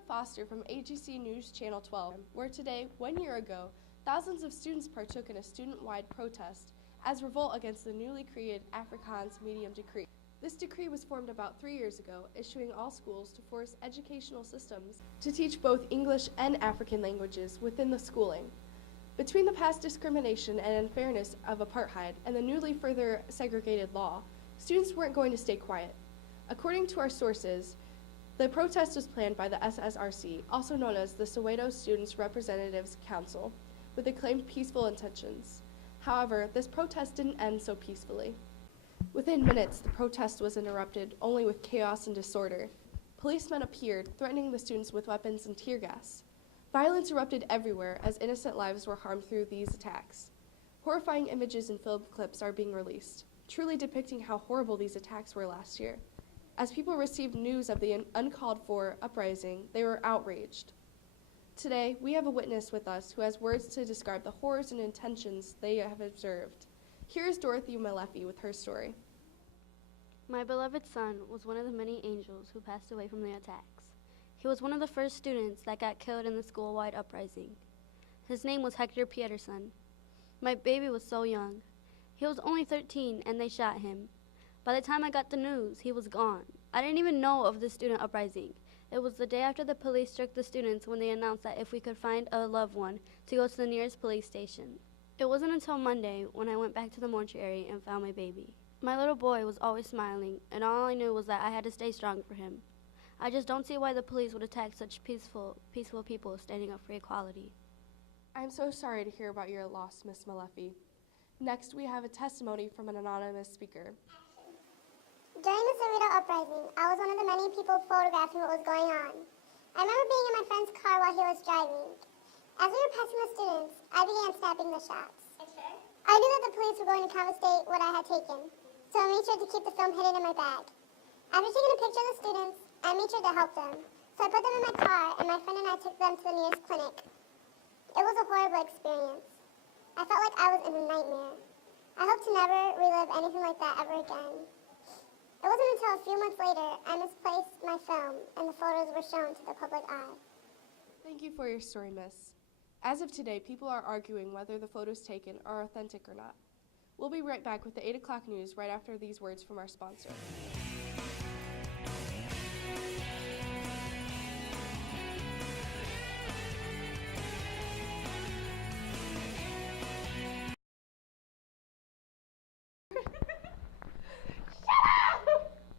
Foster from AGC News Channel 12, where today, 1 year ago, thousands of students partook in a student-wide protest as revolt against the newly created Afrikaans Medium Decree. This decree was formed about 3 years ago, issuing all schools to force educational systems to teach both English and African languages within the schooling. Between the past discrimination and unfairness of apartheid and the newly further segregated law, students weren't going to stay quiet. According to our sources, the protest was planned by the SSRC, also known as the Soweto Students' Representatives Council, with acclaimed peaceful intentions. However, this protest didn't end so peacefully. Within minutes, the protest was interrupted, only with chaos and disorder. Policemen appeared, threatening the students with weapons and tear gas. Violence erupted everywhere as innocent lives were harmed through these attacks. Horrifying images and film clips are being released, truly depicting how horrible these attacks were last year. As people received news of the uncalled-for uprising, they were outraged. Today, we have a witness with us who has words to describe the horrors and intentions they have observed. Here is Dorothy Malefi with her story. My beloved son was one of the many angels who passed away from the attacks. He was one of the first students that got killed in the school-wide uprising. His name was Hector Peterson. My baby was so young. He was only 13 and they shot him. By the time I got the news, he was gone. I didn't even know of the student uprising. It was the day after the police struck the students when they announced that if we could find a loved one, to go to the nearest police station. It wasn't until Monday when I went back to the mortuary and found my baby. My little boy was always smiling, and all I knew was that I had to stay strong for him. I just don't see why the police would attack such peaceful people standing up for equality. I'm so sorry to hear about your loss, Miss Malefi. Next, we have a testimony from an anonymous speaker. During the Soweto Uprising, I was one of the many people photographing what was going on. I remember being in my friend's car while he was driving. As we were passing the students, I began snapping the shots. I knew that the police were going to confiscate what I had taken, so I made sure to keep the film hidden in my bag. After taking a picture of the students, I made sure to help them, so I put them in my car and my friend and I took them to the nearest clinic. It was a horrible experience. I felt like I was in a nightmare. I hope to never relive anything like that ever again. It wasn't until a few months later I misplaced my film and the photos were shown to the public eye. Thank you for your story, Miss. As of today, people are arguing whether the photos taken are authentic or not. We'll be right back with the 8 o'clock news right after these words from our sponsor.